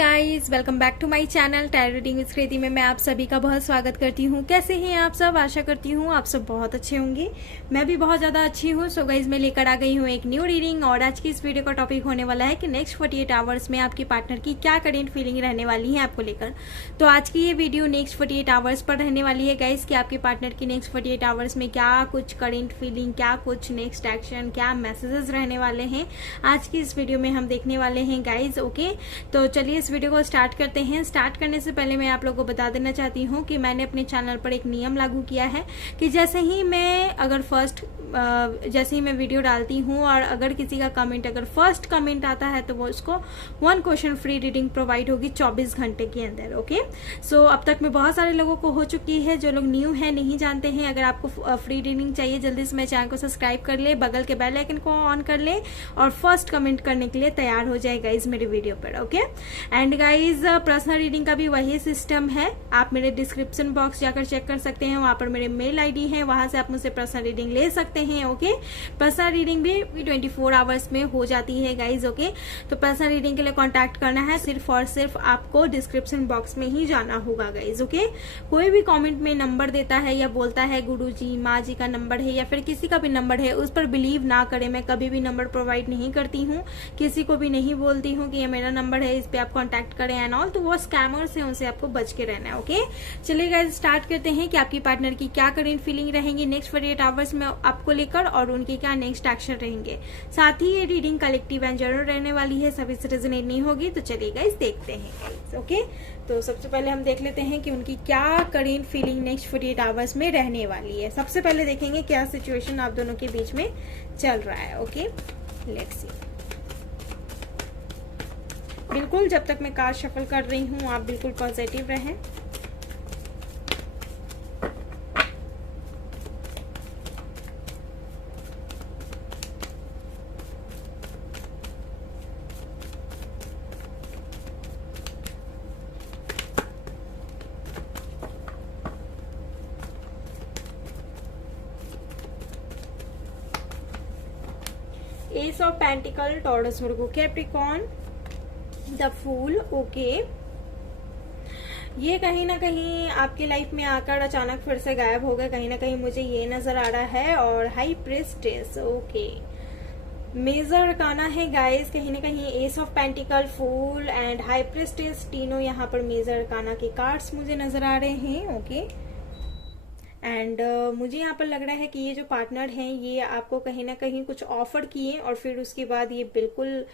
Guys, welcome back to my channel tarot reading with Kriti में मैं आप सभी का बहुत स्वागत करती हूँ। कैसे हैं आप सब? आशा करती हूँ आप सब बहुत अच्छे होंगे। मैं भी बहुत ज़्यादा अच्छी हूँ। सो गाइस, मैं लेकर आ गई हूँ एक न्यू रीडिंग और आज की इस वीडियो का टॉपिक होने वाला है कि नेक्स्ट 48 आवर्स में आपकी पार्टनर की क्या करेंट फीलिंग रहने वाली है आपको लेकर। तो आज की ये वीडियो नेक्स्ट 48 आवर्स पर रहने वाली है गाइस कि आपके पार्टनर की नेक्स्ट 48 आवर्स में क्या कुछ करेंट फीलिंग, क्या कुछ नेक्स्ट एक्शन, क्या मैसेजेस रहने वाले हैं आज की इस वीडियो में हम देखने वाले हैं गाइज। ओके, तो चलिए इस वीडियो को स्टार्ट करते हैं। स्टार्ट करने से पहले मैं आप लोगों को बता देना चाहती हूँ कि मैंने अपने चैनल पर एक नियम लागू किया है कि जैसे ही मैं वीडियो डालती हूँ और अगर किसी का कमेंट, अगर फर्स्ट कमेंट आता है तो वो उसको 1 क्वेश्चन फ्री रीडिंग प्रोवाइड होगी 24 घंटे के अंदर। ओके, सो अब तक में बहुत सारे लोगों को हो चुकी है। जो लोग न्यू हैं, नहीं जानते हैं, अगर आपको फ्री रीडिंग चाहिए जल्दी से मेरे चैनल को सब्सक्राइब कर ले, बगल के बेल आइकन को ऑन कर ले और फर्स्ट कमेंट करने के लिए तैयार हो जाए गाइज मेरे वीडियो पर। Okay, and guys personal reading का भी वही सिस्टम है। आप मेरे डिस्क्रिप्शन बॉक्स जाकर चेक कर सकते हैं, वहां पर मेरे मेल आईडी है, वहां से आप मुझसे पर्सनल रीडिंग ले सकते हैं। ओके, पर्सनल रीडिंग भी 24 आवर्स में हो जाती है गाइज। ओके, तो पर्सनल रीडिंग के लिए कांटेक्ट करना है सिर्फ और सिर्फ आपको डिस्क्रिप्शन बॉक्स में ही जाना होगा गाइज। ओके, कोई भी कमेंट में नंबर देता है या बोलता है गुरु जी, माँ जी का नंबर है या फिर किसी का भी नंबर है, उस पर बिलीव ना करें। मैं कभी भी नंबर प्रोवाइड नहीं करती हूँ, किसी को भी नहीं बोलती हूँ कि ये मेरा नंबर है, इस पे आप कांटेक्ट करें एंड ऑल। तो वो स्कैमर्स हैं, उनसे आपको बच के रहना है। ओके, चलिए गाइस स्टार्ट करते हैं कि आपकी पार्टनर की क्या करेंट फीलिंग रहेंगी नेक्स्ट 48 आवर्स में आपको लेकर और उनके क्या नेक्स्ट एक्शन रहेंगे। साथ ही ये रीडिंग कलेक्टिव एंड जनरल रहने वाली है, सभी से रेजोनेट नहीं होगी। तो चलिए गाइस देखते हैं गाइस। ओके, तो सबसे पहले हम देख लेते हैं कि उनकी क्या करेंट फीलिंग नेक्स्ट 48 आवर्स में रहने वाली है। सबसे पहले देखेंगे क्या सिचुएशन आप दोनों के बीच में चल रहा है। Okay, let's see. बिल्कुल, जब तक मैं कार्ड शफल कर रही हूँ आप बिल्कुल पॉजिटिव रहें। Ace of pentacle, Taurus, Virgo, Capricorn, the fool. Okay, ये कहीं ना कहीं आपकी लाइफ में आकर अचानक फिर से गायब हो गए, कहीं ना कहीं मुझे ये नजर आ रहा है। और high priestess, okay, major arcana है गाइस, कहीं ना कहीं ace of pentacle, fool and high priestess, तीनों यहाँ पर मेजर अरकाना के कार्ड्स मुझे नजर आ रहे हैं। ओके, एंड मुझे यहाँ पर लग रहा है कि ये जो पार्टनर हैं ये आपको कहीं ना कहीं कुछ ऑफर किए और फिर उसके बाद ये बिल्कुल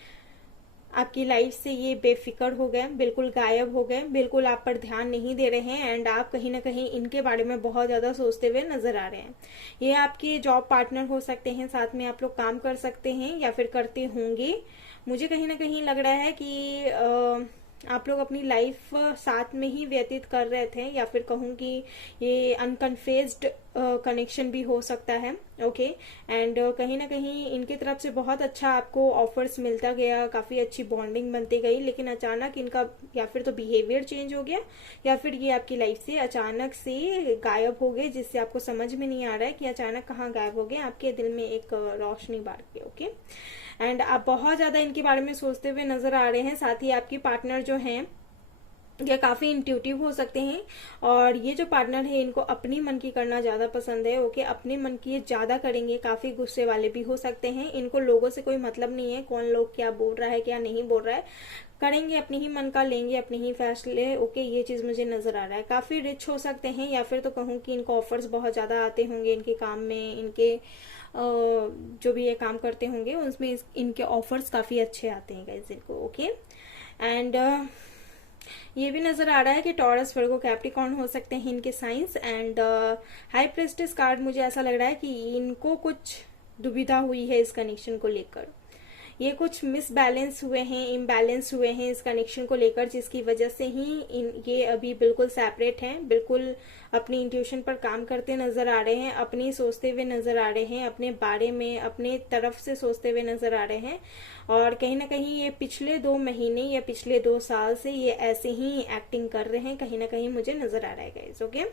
आपकी लाइफ से ये बेफिक्र हो गए, बिल्कुल गायब हो गए, बिल्कुल आप पर ध्यान नहीं दे रहे हैं एंड आप कहीं ना कहीं इनके बारे में बहुत ज्यादा सोचते हुए नजर आ रहे हैं। ये आपके जॉब पार्टनर हो सकते हैं, साथ में आप लोग काम कर सकते हैं या फिर करते होंगे। मुझे कहीं ना कहीं लग रहा है कि आप लोग अपनी लाइफ साथ में ही व्यतीत कर रहे थे या फिर कहूँ कि ये अनकन्फेस्ड कनेक्शन भी हो सकता है। ओके, एंड कहीं ना कहीं इनकी तरफ से बहुत अच्छा आपको ऑफर्स मिलता गया, काफी अच्छी बॉन्डिंग बनती गई, लेकिन अचानक इनका या फिर तो बिहेवियर चेंज हो गया या फिर ये आपकी लाइफ से अचानक से गायब हो गए, जिससे आपको समझ में नहीं आ रहा है कि अचानक कहाँ गायब हो गए। आपके दिल में एक रोशनी बार के। ओके, एंड आप बहुत ज्यादा इनके बारे में सोचते हुए नजर आ रहे हैं। साथ ही आपकी पार्टनर जो हैं ये काफी इंट्यूटिव हो सकते हैं और ये जो पार्टनर है इनको अपनी मन की करना ज्यादा पसंद है। ओके, अपने मन की ये ज्यादा करेंगे, काफी गुस्से वाले भी हो सकते हैं। इनको लोगों से कोई मतलब नहीं है, कौन लोग क्या बोल रहा है क्या नहीं बोल रहा है, करेंगे अपनी ही मन का, लेंगे अपने ही फैसले। ओके, ये चीज मुझे नजर आ रहा है। काफी रिच हो सकते हैं या फिर तो कहूँ कि इनको ऑफर्स बहुत ज्यादा आते होंगे इनके काम में, इनके जो भी ये काम करते होंगे उसमें इनके ऑफर्स काफी अच्छे आते हैं गाइस इनको। ओके, एंड ये भी नजर आ रहा है कि टॉरस, वर्गो, कैप्रिकॉर्न हो सकते हैं इनके science. And high priestess card मुझे ऐसा लग रहा है कि इनको कुछ दुविधा हुई है इस कनेक्शन को लेकर, ये कुछ मिसबैलेंस हुए हैं, इम्बैलेंस हुए हैं इस कनेक्शन को लेकर, जिसकी वजह से ही ये अभी बिल्कुल सेपरेट हैं, बिल्कुल अपनी इंट्यूशन पर काम करते नजर आ रहे हैं, अपनी सोचते हुए नजर आ रहे हैं, अपने बारे में अपने तरफ से सोचते हुए नजर आ रहे हैं। और कहीं ना कहीं ये पिछले 2 महीने या पिछले 2 साल से ये ऐसे ही एक्टिंग कर रहे हैं, कहीं ना कहीं मुझे नजर आ रहा है गाइस। ओके,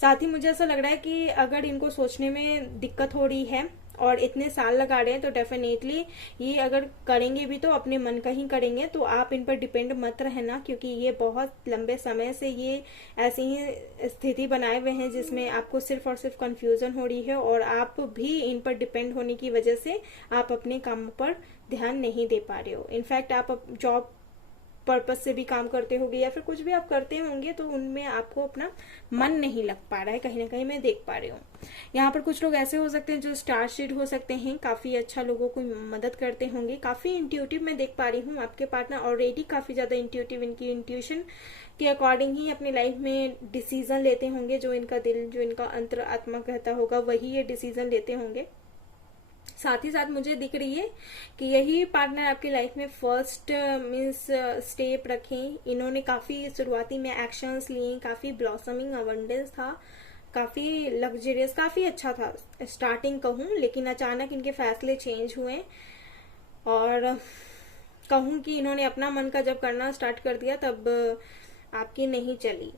साथ ही मुझे ऐसा लग रहा है कि अगर इनको सोचने में दिक्कत हो रही है और इतने साल लगा रहे हैं, तो डेफिनेटली ये अगर करेंगे भी तो अपने मन का ही करेंगे। तो आप इन पर डिपेंड मत रहना, क्योंकि ये बहुत लंबे समय से ये ऐसी ही स्थिति बनाए हुए हैं जिसमें आपको सिर्फ और सिर्फ कंफ्यूजन हो रही है, और आप भी इन पर डिपेंड होने की वजह से आप अपने काम पर ध्यान नहीं दे पा रहे हो। इनफैक्ट आप जॉब पर्पज से भी काम करते होंगे या फिर कुछ भी आप करते होंगे, तो उनमें आपको अपना मन नहीं लग पा रहा है, कहीं ना कहीं मैं देख पा रही हूँ। यहाँ पर कुछ लोग ऐसे हो सकते हैं जो स्टार सीड हो सकते हैं, काफी अच्छा लोगों को मदद करते होंगे, काफी इंट्यूटिव मैं देख पा रही हूँ। आपके पार्टनर ऑलरेडी काफी ज्यादा इंट्यूटिव, इनकी इंट्यूशन के अकॉर्डिंग ही अपनी लाइफ में डिसीजन लेते होंगे। जो इनका दिल, जो इनका अंतर आत्मा कहता होगा, वही ये डिसीजन लेते होंगे। साथ ही साथ मुझे दिख रही है कि यही पार्टनर आपकी लाइफ में फर्स्ट मीन्स स्टेप रखें। इन्होंने काफी शुरुआती में एक्शंस लिए, काफी ब्लॉसमिंग अबंडेंस था, काफी लग्जरियस, काफी अच्छा था स्टार्टिंग कहूँ, लेकिन अचानक इनके फैसले चेंज हुए और कहूँ कि इन्होंने अपना मन का जब करना स्टार्ट कर दिया तब आपकी नहीं चली,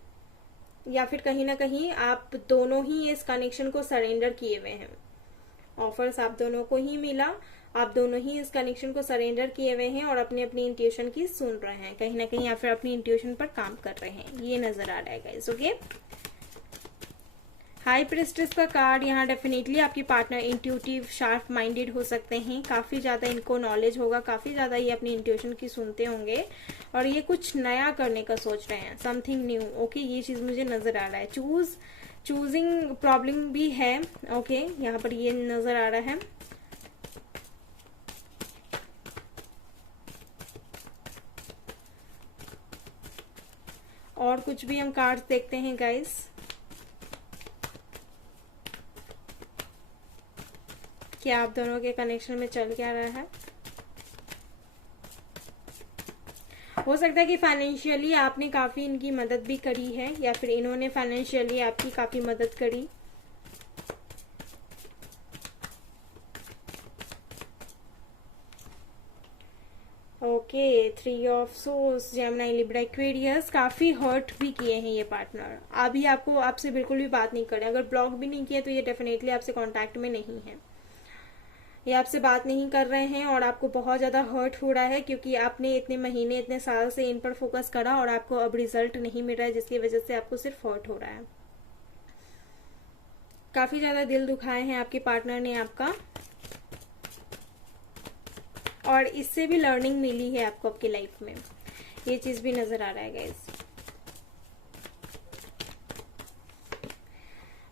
या फिर कहीं ना कहीं आप दोनों ही इस कनेक्शन को सरेंडर किए हुए हैं। ऑफर्स आप दोनों को ही मिला, आप दोनों ही इस कनेक्शन को सरेंडर किए हुए हैं और अपनी अपनी इंट्यूशन की सुन रहे हैं कहीं ना कहीं, या फिर अपनी इंट्यूशन पर काम कर रहे हैं, ये नजर आ रहा है गाइस। ओके, हाई प्रिस्टेस का कार्ड यहाँ डेफिनेटली आपकी पार्टनर इंट्यूटिव, शार्प माइंडेड हो सकते हैं, काफी ज्यादा इनको नॉलेज होगा, काफी ज्यादा ये अपनी इंट्यूशन की सुनते होंगे और ये कुछ नया करने का सोच रहे हैं, समथिंग न्यू। ओके, ये चीज मुझे नजर आ रहा है। चूजिंग प्रॉब्लम भी है। ओके, यहाँ पर ये नजर आ रहा है। और कुछ भी हम कार्ड्स देखते हैं गाइस। क्या आप दोनों के कनेक्शन में चल क्या रहा है? हो सकता है कि फाइनेंशियली आपने काफी इनकी मदद भी करी है, या फिर इन्होंने फाइनेंशियली आपकी काफी मदद करी। Okay, 3 of source, Gemini, Libra, Aquarius, काफी हर्ट भी किए हैं ये पार्टनर। अभी आपको आपसे बिल्कुल भी बात नहीं कर रहे, अगर ब्लॉक भी नहीं किया तो ये डेफिनेटली आपसे कांटेक्ट में नहीं है, ये आपसे बात नहीं कर रहे हैं और आपको बहुत ज्यादा हर्ट हो रहा है, क्योंकि आपने इतने महीने, इतने साल से इन पर फोकस करा और आपको अब रिजल्ट नहीं मिल रहा है, जिसकी वजह से आपको सिर्फ हर्ट हो रहा है। काफी ज्यादा दिल दुखाए हैं आपके पार्टनर ने आपका, और इससे भी लर्निंग मिली है आपको आपकी लाइफ में, ये चीज भी नजर आ रहा है गाइस।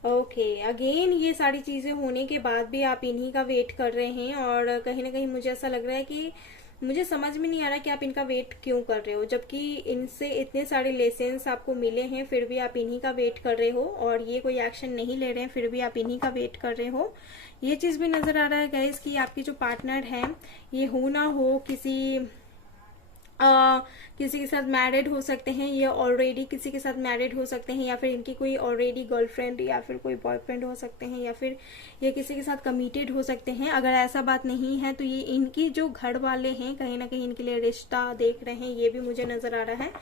ओके, अगेन ये सारी चीजें होने के बाद भी आप इन्हीं का वेट कर रहे हैं, और कहीं ना कहीं मुझे ऐसा लग रहा है कि मुझे समझ में नहीं आ रहा कि आप इनका वेट क्यों कर रहे हो, जबकि इनसे इतने सारे लेसन्स आपको मिले हैं, फिर भी आप इन्हीं का वेट कर रहे हो और ये कोई एक्शन नहीं ले रहे हैं, फिर भी आप इन्हीं का वेट कर रहे हो। ये चीज भी नजर आ रहा है गाइस कि आपकी जो पार्टनर है, ये हो ना हो किसी के साथ मैरिड हो सकते हैं, ये ऑलरेडी किसी के साथ मैरिड हो सकते हैं, या फिर इनकी कोई ऑलरेडी गर्लफ्रेंड या फिर कोई बॉयफ्रेंड हो सकते हैं, या फिर ये किसी के साथ कमिटेड हो सकते हैं। अगर ऐसा बात नहीं है तो ये इनकी जो घर वाले हैं कहीं ना कहीं इनके लिए रिश्ता देख रहे हैं, ये भी मुझे नजर आ रहा है,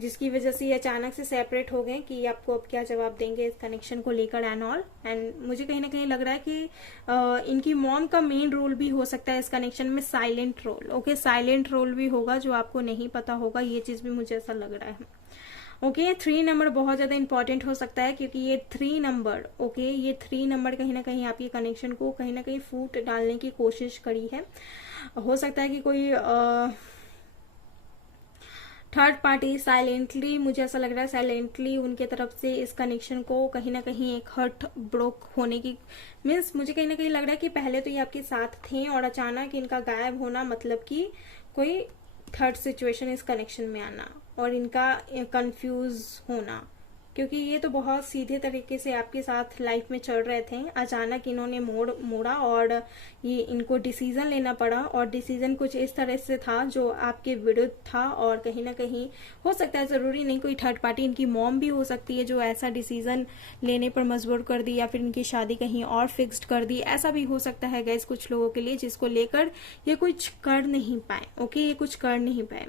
जिसकी वजह से ये अचानक से सेपरेट हो गए कि आपको अब क्या जवाब देंगे इस कनेक्शन को लेकर एंड ऑल। एंड मुझे कहीं ना कहीं लग रहा है कि इनकी मॉम का मेन रोल भी हो सकता है इस कनेक्शन में, silent role. Okay, silent role भी होगा जो आपको नहीं पता होगा, ये चीज भी मुझे ऐसा लग रहा है। ओके, 3 नंबर बहुत ज्यादा इंपॉर्टेंट हो सकता है, क्योंकि ये 3 नंबर, ओके, ये 3 नंबर कहीं ना कहीं आपके कनेक्शन को कहीं ना कहीं फूट डालने की कोशिश करी है। हो सकता है कि कोई थर्ड पार्टी साइलेंटली, मुझे ऐसा लग रहा है साइलेंटली उनके तरफ से इस कनेक्शन को कहीं ना कहीं एक हर्ट ब्रोक होने की मीन्स, मुझे कहीं ना कहीं लग रहा है कि पहले तो ये आपके साथ थे और अचानक इनका गायब होना, मतलब कि कोई थर्ड सिचुएशन इस कनेक्शन में आना और इनका कंफ्यूज होना, क्योंकि ये तो बहुत सीधे तरीके से आपके साथ लाइफ में चल रहे थे, अचानक इन्होंने मोड़ा और ये इनको डिसीजन लेना पड़ा, और डिसीजन कुछ इस तरह से था जो आपके विरुद्ध था, और कहीं ना कहीं हो सकता है, जरूरी नहीं कोई थर्ड पार्टी, इनकी मॉम भी हो सकती है जो ऐसा डिसीजन लेने पर मजबूर कर दी, या फिर इनकी शादी कहीं और फिक्स्ड कर दी, ऐसा भी हो सकता है गाइस कुछ लोगों के लिए, जिसको लेकर ये कुछ कर नहीं पाए। ओके, ये कुछ कर नहीं पाए,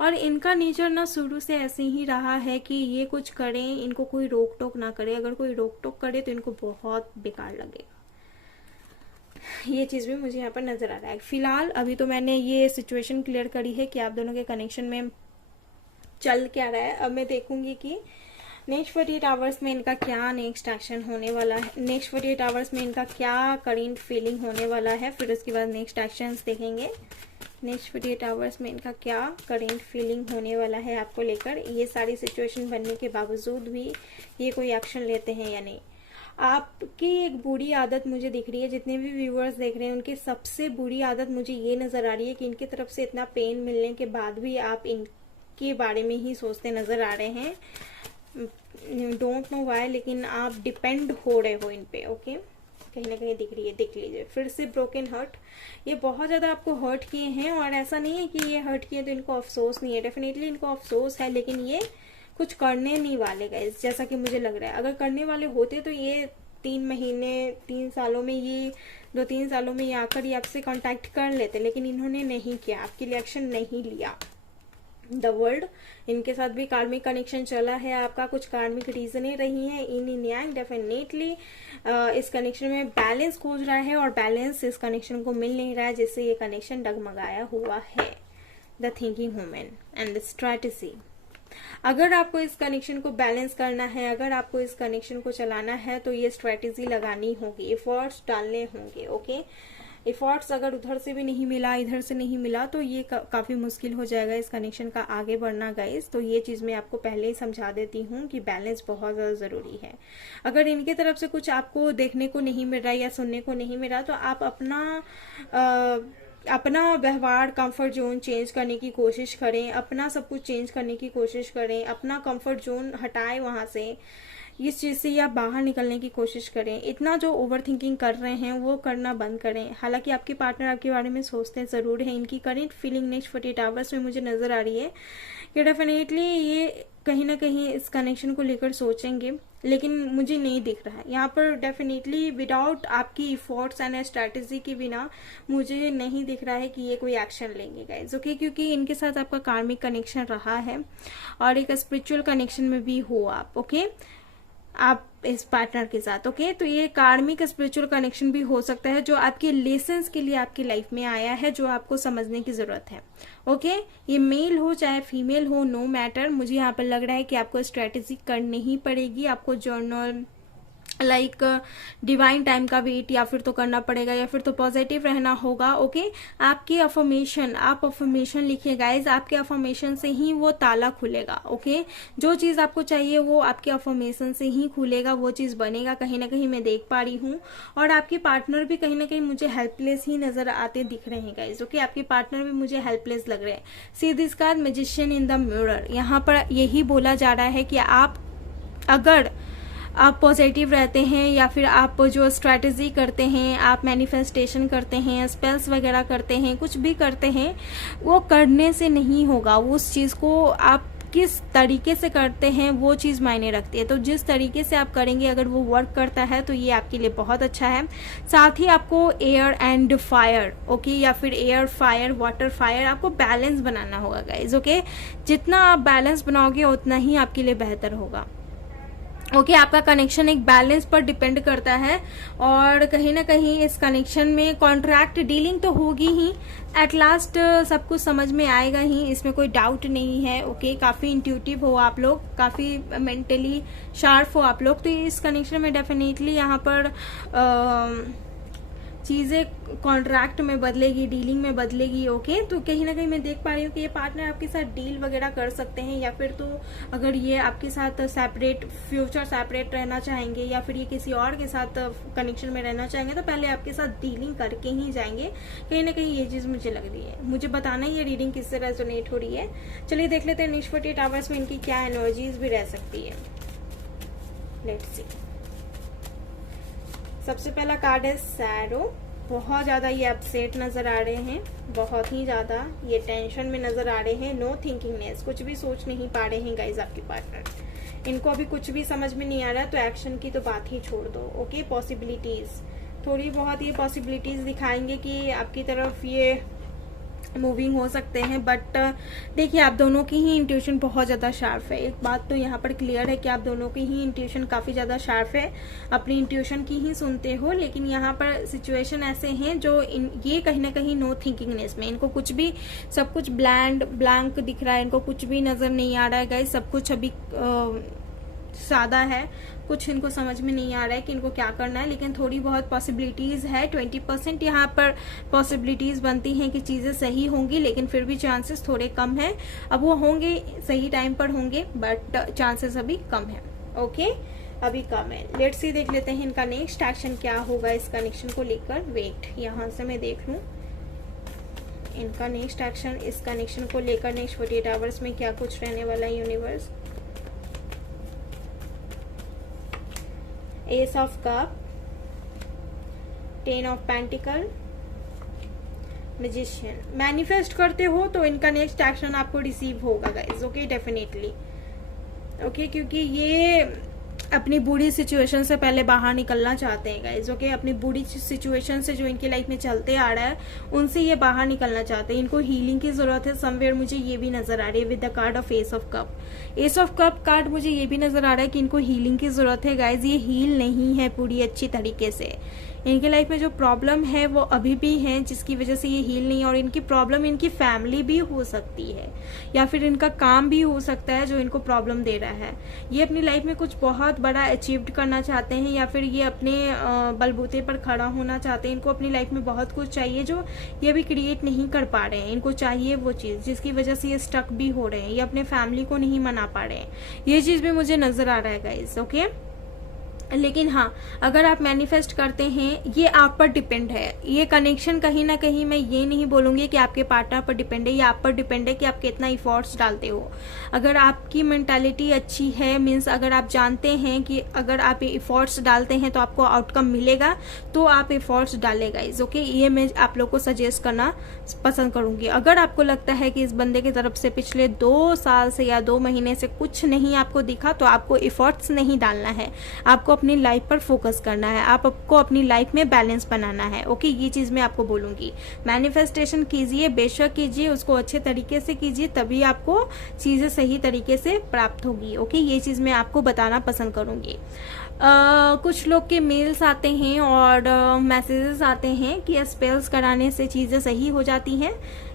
और इनका नेचर ना शुरू से ऐसे ही रहा है कि ये कुछ करें, इनको कोई रोक टोक ना करे, अगर कोई रोक टोक करे तो इनको बहुत बेकार लगेगा। ये चीज़ भी मुझे यहाँ पर नज़र आ रहा है। फिलहाल अभी तो मैंने ये सिचुएशन क्लियर करी है कि आप दोनों के कनेक्शन में चल क्या रहा है। अब मैं देखूंगी कि नेक्स्ट 48 आवर्स में इनका क्या नेक्स्ट एक्शन होने वाला है, नेक्स्ट 48 आवर्स में इनका क्या करेंट फीलिंग होने वाला है, फिर उसके बाद नेक्स्ट एक्शंस देखेंगे। नेक्स्ट 48 आवर्स में इनका क्या करेंट फीलिंग होने वाला है आपको लेकर। ये सारी सिचुएशन बनने के बावजूद भी ये कोई एक्शन लेते हैं या नहीं। आपकी एक बुरी आदत मुझे दिख रही है, जितने भी व्यूअर्स देख रहे हैं उनकी सबसे बुरी आदत मुझे ये नजर आ रही है कि इनकी तरफ से इतना पेन मिलने के बाद भी आप इनके बारे में ही सोचते नजर आ रहे हैं। डोंट नो व्हाई, लेकिन आप डिपेंड हो रहे हो इन पे। ओके, कहीं ना कहीं दिख रही है, देख लीजिए। फिर से ब्रोकन हर्ट, ये बहुत ज्यादा आपको हर्ट किए हैं और ऐसा नहीं है कि ये हर्ट किए तो इनको अफसोस नहीं है, डेफिनेटली इनको अफसोस है, लेकिन ये कुछ करने नहीं वाले गाइस, जैसा कि मुझे लग रहा है। अगर करने वाले होते तो ये 3 महीने 3 सालों में, ये 2-3 सालों में ये आकर ये आपसे कांटेक्ट कर लेते, लेकिन इन्होंने नहीं किया, आपके लिए एक्शन नहीं लिया। द वर्ल्ड, इनके साथ भी कार्मिक कनेक्शन चला है आपका, कुछ कार्मिक रीजनें रही हैं। इन यांग डेफिनेटली इस कनेक्शन में बैलेंस खोज रहा है और बैलेंस इस कनेक्शन को मिल नहीं रहा है, जिससे ये कनेक्शन डगमगाया हुआ है। The thinking women and the strategy, अगर आपको इस कनेक्शन को बैलेंस करना है, अगर आपको इस कनेक्शन को चलाना है तो ये स्ट्रेटेजी लगानी होगी, एफर्ट्स डालने होंगे। ओके, एफर्ट्स अगर उधर से भी नहीं मिला, इधर से नहीं मिला, तो ये काफी मुश्किल हो जाएगा इस कनेक्शन का आगे बढ़ना गाइस। तो ये चीज मैं आपको पहले ही समझा देती हूँ कि बैलेंस बहुत ज्यादा जरूरी है। अगर इनकी तरफ से कुछ आपको देखने को नहीं मिल रहा या सुनने को नहीं मिल रहा, तो आप अपना व्यवहार, कंफर्ट जोन चेंज करने की कोशिश करें, अपना सब कुछ चेंज करने की कोशिश करें, अपना कंफर्ट जोन हटाएं वहां से, इस चीज से या बाहर निकलने की कोशिश करें। इतना जो ओवर थिंकिंग कर रहे हैं वो करना बंद करें। हालांकि आपके पार्टनर आपके बारे में सोचते जरूर हैं, इनकी करंट फीलिंग नेक्स्ट 48 आवर्स में मुझे नजर आ रही है कि डेफिनेटली ये कहीं ना कहीं इस कनेक्शन को लेकर सोचेंगे, लेकिन मुझे नहीं दिख रहा है यहाँ पर। डेफिनेटली विदाउट आपकी इफोर्ट्स एंड स्ट्रैटेजी के बिना मुझे नहीं दिख रहा है कि ये कोई एक्शन लेंगे गाइज। ओके, क्योंकि इनके साथ आपका कार्मिक कनेक्शन रहा है और एक स्पिरिचुअल कनेक्शन में भी हो आप। ओके, आप इस पार्टनर के साथ। ओके, तो ये कार्मिक स्पिरिचुअल कनेक्शन भी हो सकता है जो आपके लेसन्स के लिए आपकी लाइफ में आया है, जो आपको समझने की जरूरत है। ओके, ये मेल हो चाहे फीमेल हो, नो मैटर, मुझे यहाँ पर लग रहा है कि आपको स्ट्रेटेजी करनी ही पड़ेगी। आपको जर्नल लाइक डिवाइन टाइम का वेट या फिर तो करना पड़ेगा, या फिर तो पॉजिटिव रहना होगा। ओके, आपकी अफर्मेशन, आप अफर्मेशन लिखिए गाइज, आपके अफर्मेशन से ही वो ताला खुलेगा। ओके, जो चीज आपको चाहिए वो आपके अफर्मेशन से ही खुलेगा, वो चीज बनेगा, कहीं ना कहीं मैं देख पा रही हूँ। और आपके पार्टनर भी कहीं ना कहीं मुझे हेल्पलेस ही नजर आते दिख रहे हैं गाइज। ओके, आपके पार्टनर भी मुझे हेल्पलेस लग रहे हैं। See this card magician in the mirror, यहाँ पर यही बोला जा रहा है कि अगर आप पॉजिटिव रहते हैं या फिर आप जो स्ट्रैटेजी करते हैं, आप मैनिफेस्टेशन करते हैं, स्पेल्स वगैरह करते हैं, कुछ भी करते हैं, वो करने से नहीं होगा। उस चीज को आप किस तरीके से करते हैं वो चीज मायने रखती है। तो जिस तरीके से आप करेंगे, अगर वो वर्क करता है तो ये आपके लिए बहुत अच्छा है। साथ ही आपको एयर एंड फायर, ओके, या फिर एयर फायर, वाटर फायर, आपको बैलेंस बनाना होगा गाइज। ओके, जितना आप बैलेंस बनाओगे उतना ही आपके लिए बेहतर होगा। ओके, आपका कनेक्शन एक बैलेंस पर डिपेंड करता है और कहीं ना कहीं इस कनेक्शन में कॉन्ट्रैक्ट डीलिंग तो होगी ही, एट लास्ट सब कुछ समझ में आएगा ही, इसमें कोई डाउट नहीं है। ओके, काफी इंट्यूटिव हो आप लोग, काफी मेंटली शार्प हो आप लोग, तो इस कनेक्शन में डेफिनेटली यहाँ पर चीजें कॉन्ट्रैक्ट में बदलेगी, डीलिंग में बदलेगी। ओके, तो कहीं ना कहीं मैं देख पा रही हूँ कि ये पार्टनर आपके साथ डील वगैरह कर सकते हैं, या फिर तो अगर ये आपके साथ सेपरेट, फ्यूचर सेपरेट रहना चाहेंगे, या फिर ये किसी और के साथ कनेक्शन में रहना चाहेंगे, तो पहले आपके साथ डीलिंग करके ही जाएंगे। कहीं ना कहीं ये चीज मुझे लग रही है। मुझे बताना ही ये रीडिंग किससे रेजोनेट हो रही है। चलिए देख लेते हैं नेक्स्ट 48 आवर्स में इनकी क्या एनर्जीज भी रह सकती है। Let's see. सबसे पहला कार्ड है सैरो। बहुत ज्यादा ये अपसेट नजर आ रहे हैं, बहुत ही ज्यादा ये टेंशन में नजर आ रहे हैं। नो थिंकिंगनेस, कुछ भी सोच नहीं पा रहे हैं गाइज आपके पार्टनर। इनको अभी कुछ भी समझ में नहीं आ रहा, तो एक्शन की तो बात ही छोड़ दो। ओके, पॉसिबिलिटीज, थोड़ी बहुत ये पॉसिबिलिटीज दिखाएंगे कि आपकी तरफ ये मूविंग हो सकते हैं। बट देखिए, आप दोनों की ही इंट्यूशन बहुत ज़्यादा शार्प है। एक बात तो यहाँ पर क्लियर है कि आप दोनों की ही इंट्यूशन काफ़ी ज़्यादा शार्प है, अपनी इंट्यूशन की ही सुनते हो। लेकिन यहाँ पर सिचुएशन ऐसे हैं जो ये कहीं ना कहीं नो थिंकिंगनेस में, इनको कुछ भी, सब कुछ ब्लैंक दिख रहा है, इनको कुछ भी नज़र नहीं आ रहा है गाइस। सब कुछ अभी सादा है, कुछ इनको समझ में नहीं आ रहा है कि इनको क्या करना है। लेकिन थोड़ी बहुत पॉसिबिलिटीज़ है, 20% यहाँ पर पॉसिबिलिटीज़ बनती हैं कि चीज़ें सही होंगी, लेकिन फिर भी चांसेस थोड़े कम हैं। अब वो होंगे, सही टाइम पर होंगे, बट चांसेस अभी कम है। ओके, अभी कम है। लेट्स सी, देख लेते हैं इनका नेक्स्ट एक्शन क्या होगा इस कनेक्शन को लेकर। वेट, यहाँ से मैं देख लूँ इनका नेक्स्ट एक्शन इस कनेक्शन को लेकर नेक्स्ट 48 आवर्स में क्या कुछ रहने वाला है universe. S of cup, 10 of pentacle, magician. Manifest करते हो तो इनका नेक्स्ट एक्शन आपको रिसीव होगा गाइज। Okay, definitely. ओके, क्योंकि ये अपनी बुरी सिचुएशन से पहले बाहर निकलना चाहते हैं गाइज। ओके, अपनी बुरी सिचुएशन से जो इनकी लाइफ में चलते आ रहा है उनसे ये बाहर निकलना चाहते हैं। इनको हीलिंग की जरूरत है समवेयर, मुझे ये भी नजर आ रही है with the card of S of cup. S of cup card मुझे ये भी नजर आ रहा है कि इनको हीलिंग की जरूरत है गाइज। ये हील नहीं है पूरी अच्छी तरीके से। इनकी लाइफ में जो प्रॉब्लम है वो अभी भी है, जिसकी वजह से ये हील नहीं है। और इनकी प्रॉब्लम इनकी फैमिली भी हो सकती है, या फिर इनका काम भी हो सकता है जो इनको प्रॉब्लम दे रहा है। ये अपनी लाइफ में कुछ बहुत बड़ा अचीव करना चाहते हैं, या फिर ये अपने बलबूते पर खड़ा होना चाहते हैं। इनको अपनी लाइफ में बहुत कुछ चाहिए जो ये अभी क्रिएट नहीं कर पा रहे हैं। इनको चाहिए वो चीज़ जिसकी वजह से ये स्टक भी हो रहे हैं, ये अपने फैमिली को नहीं मना पा रहे हैं। ये चीज़ भी मुझे नजर आ रहा है गाइस। ओके, लेकिन हाँ, अगर आप मैनिफेस्ट करते हैं, ये आप पर डिपेंड है। ये कनेक्शन कहीं ना कहीं, मैं ये नहीं बोलूंगी कि आपके पार्टनर पर डिपेंड है, ये आप पर डिपेंड है कि आप कितना इफोर्ट्स डालते हो। अगर आपकी मेंटालिटी अच्छी है, मीन्स अगर आप जानते हैं कि अगर आप इफोर्ट्स डालते हैं तो आपको आउटकम मिलेगा, तो आप इफोर्ट्स डालेगा इज। ओके, ये मैं आप लोग को सजेस्ट करना पसंद करूंगी। अगर आपको लगता है कि इस बंदे की तरफ से पिछले 2 साल से या 2 महीने से कुछ नहीं आपको दिखा, तो आपको इफोर्ट्स नहीं डालना है, आपको अपनी लाइफ पर फोकस करना है, आपको अपनी लाइफ में बैलेंस बनाना है। ओके, ये चीज मैं आपको बोलूंगी। मैनिफेस्टेशन कीजिए, बेशक कीजिए, उसको अच्छे तरीके से कीजिए, तभी आपको चीजें सही तरीके से प्राप्त होगी। ओके, ये चीज मैं आपको बताना पसंद करूंगी। कुछ लोग के मेल्स आते हैं और मैसेजेस आते हैं कि स्पेल्स कराने से चीजें सही हो जाती हैं।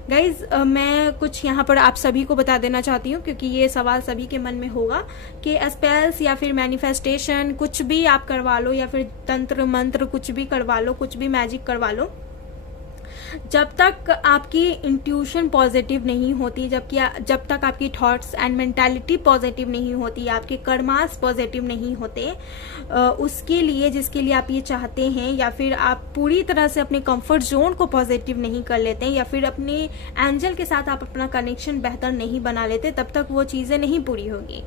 गाइज, मैं कुछ यहाँ पर आप सभी को बता देना चाहती हूँ, क्योंकि ये सवाल सभी के मन में होगा कि स्पेल्स या फिर मैनिफेस्टेशन कुछ भी आप करवा लो, या फिर तंत्र मंत्र कुछ भी करवा लो, कुछ भी मैजिक करवा लो, जब तक आपकी इंट्यूशन पॉजिटिव नहीं होती, जब तक आपकी थॉट्स एंड मेंटालिटी पॉजिटिव नहीं होती, आपके कर्मास पॉजिटिव नहीं होते, उसके लिए जिसके लिए आप ये चाहते हैं, या फिर आप पूरी तरह से अपने कंफर्ट जोन को पॉजिटिव नहीं कर लेते, या फिर अपने एंजल के साथ आप अपना कनेक्शन बेहतर नहीं बना लेते, तब तक वो चीजें नहीं पूरी होगी।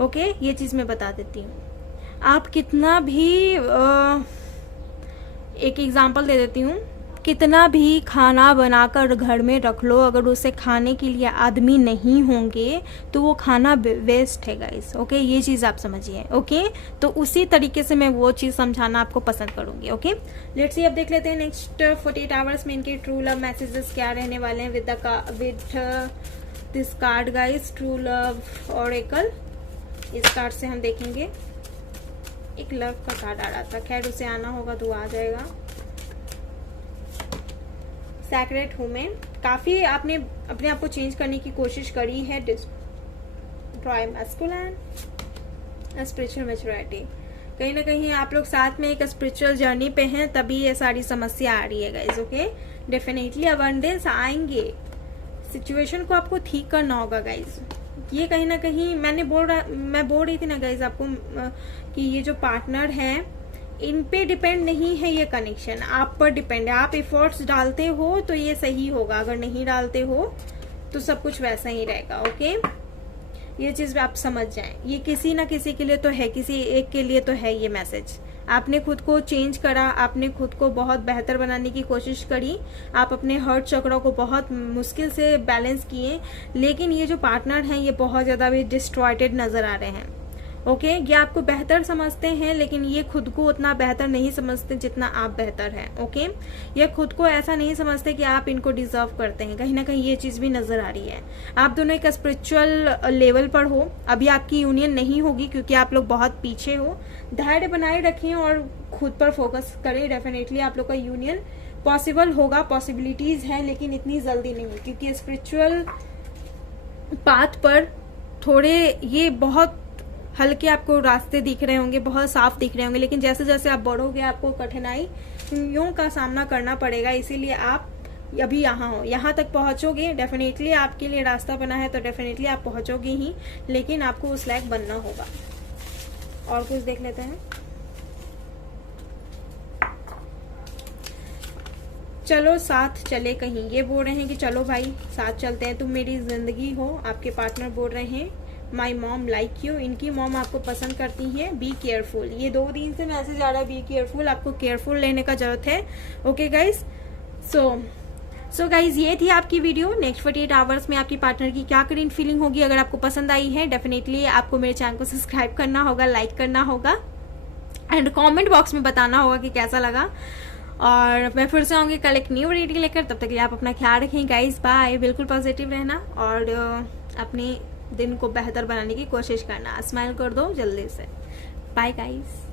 ओके, ये चीज मैं बता देती हूँ। आप कितना भी एक एग्जाम्पल दे देती हूँ, कितना भी खाना बनाकर घर में रख लो, अगर उसे खाने के लिए आदमी नहीं होंगे तो वो खाना वेस्ट है गाइस। ओके, ये चीज आप समझिए। ओके, तो उसी तरीके से मैं वो चीज समझाना आपको पसंद करूंगी। ओके, लेट्स सी, अब देख लेते हैं नेक्स्ट 48 आवर्स में इनके ट्रू लव मैसेजेस क्या रहने वाले हैं with this card guys, true love oracle. इस कार्ड से हम देखेंगे, एक लव का कार्ड आ रहा था, खैर उसे आना होगा तो आ जाएगा। सैक्रेड वुमेन, काफी आपने अपने आप को चेंज करने की कोशिश करी है। डिस्ट्रॉय मैस्कुलिन, स्पिरिचुअल मैच्योरिटी, कहीं ना कहीं आप लोग साथ में एक स्पिरिचुअल जर्नी पे हैं, तभी ये सारी समस्या आ रही है गाइज। ओके, डेफिनेटली अबंडेंस आएंगे, सिचुएशन को आपको ठीक करना होगा गाइज। ये कहीं ना कहीं मैं बोल रही थी ना गाइज आपको कि ये जो पार्टनर है, इन पे डिपेंड नहीं है ये कनेक्शन, आप पर डिपेंड है। आप एफर्ट्स डालते हो तो ये सही होगा, अगर नहीं डालते हो तो सब कुछ वैसा ही रहेगा। ओके, ये चीज आप समझ जाएं, ये किसी ना किसी के लिए तो है, किसी एक के लिए तो है ये मैसेज। आपने खुद को चेंज करा, आपने खुद को बहुत बेहतर बनाने की कोशिश करी, आप अपने हर्ट चक्रों को बहुत मुश्किल से बैलेंस किए, लेकिन ये जो पार्टनर हैं ये बहुत ज्यादा भी डिस्ट्रॉयटेड नजर आ रहे हैं। ओके, ये आपको बेहतर समझते हैं लेकिन ये खुद को उतना बेहतर नहीं समझते जितना आप बेहतर हैं। ओके, ये खुद को ऐसा नहीं समझते कि आप इनको डिजर्व करते हैं। कहीं ना कहीं ये चीज भी नजर आ रही है। आप दोनों एक स्पिरिचुअल लेवल पर हो, अभी आपकी यूनियन नहीं होगी क्योंकि आप लोग बहुत पीछे हो। धैर्य बनाए रखें और खुद पर फोकस करें। डेफिनेटली आप लोग का यूनियन पॉसिबल होगा, पॉसिबिलिटीज है, लेकिन इतनी जल्दी नहीं, क्योंकि स्पिरिचुअल पाथ पर थोड़े ये बहुत हल्के आपको रास्ते दिख रहे होंगे, बहुत साफ दिख रहे होंगे, लेकिन जैसे जैसे आप बढ़ोगे आपको कठिनाइयों का सामना करना पड़ेगा। इसीलिए आप अभी यहाँ हो, यहाँ तक पहुंचोगे। डेफिनेटली आपके लिए रास्ता बना है तो डेफिनेटली आप पहुंचोगे ही, लेकिन आपको उस लायक बनना होगा। और कुछ देख लेते हैं। चलो साथ चले कहीं, ये बोल रहे हैं कि चलो भाई साथ चलते हैं, तुम मेरी जिंदगी हो। आपके पार्टनर बोल रहे हैं माई मॉम लाइक यू, इनकी मॉम आपको पसंद करती है। बी केयरफुल, ये 2 दिन से मैसेज आ रहा है बी केयरफुल, आपको केयरफुल लेने का जरूरत है। ओके गाइज, सो गाइज ये थी आपकी वीडियो। नेक्स्ट 48 आवर्स में आपकी पार्टनर की क्या करंट फीलिंग होगी। अगर आपको पसंद आई है डेफिनेटली आपको मेरे चैनल को सब्सक्राइब करना होगा, लाइक करना होगा एंड कॉमेंट बॉक्स में बताना होगा कि कैसा लगा। और मैं फिर से आऊंगी कल एक न्यू रीडिंग लेकर। तब तक के लिए आप अपना ख्याल रखें गाइज, बाय। बिल्कुल पॉजिटिव रहना और अपने दिन को बेहतर बनाने की कोशिश करना। स्माइल कर दो जल्दी से। Bye guys.